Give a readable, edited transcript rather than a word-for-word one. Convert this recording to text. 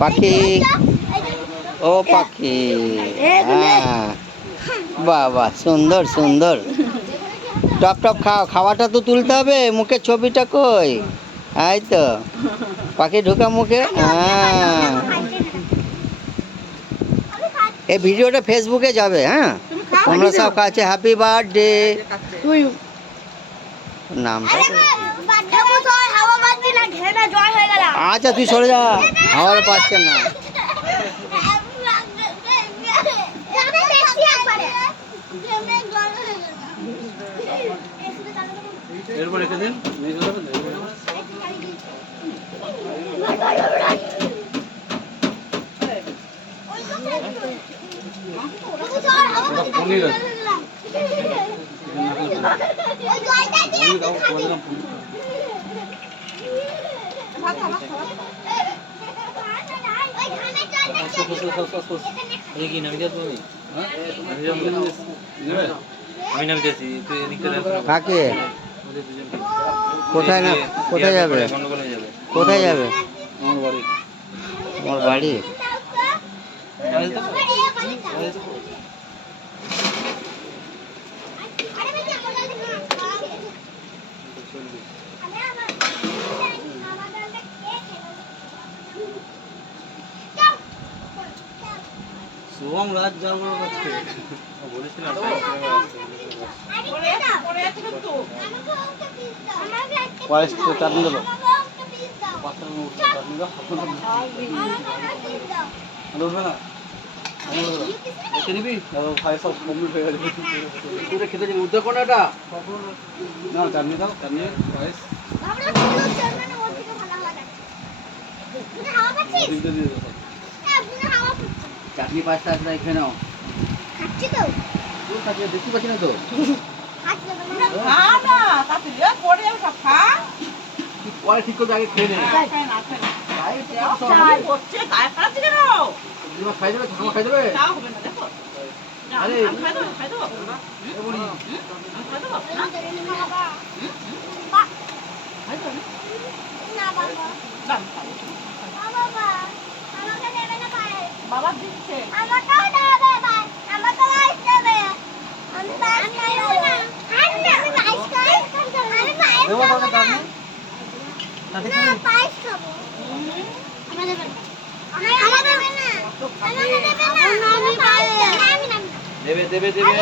পাখি ও পাখি, হ্যাঁ বাবা সুন্দর সুন্দর। টপ টপ খাও, খাওয়াটা তো তুলতে হবে, মুখে ছবিটা কই? এই তো পাখি ঢোকা মুখে। হ্যাঁ, এই ভিডিওটা ফেসবুকে যাবে। হ্যাঁ, তোমরা সব কাছে হ্যাপি বার্থডে নামটা। আচ্ছা তুই সরে যা, হাওয়া পাচ্ছে না। এরপর রেখে দিন। কাকে? কোথায় না কোথায় যাবে? কোথায় যাবে? আমার বাড়ি। শুভম রাত যাবো আজকে বলেছিলাম। চাটনি দেবো, উঠবে না খেতে নিবি? ভাই সব কমপ্লিট হয়ে গেছে। খেতে যাবি? উঠতে কোন এটা না, চাটনি দাও, চাটনি পায়েস চাটনি পায়েসটা আসলে খেয়ে নাও। দেখতে পাচ্ছি না তো, পরে ঠিক করে আগে খেয়ে নেই। খাই দেবে, খাই দেবে। আরে বাবা দিচ্ছে দেবে দেবে দেবে।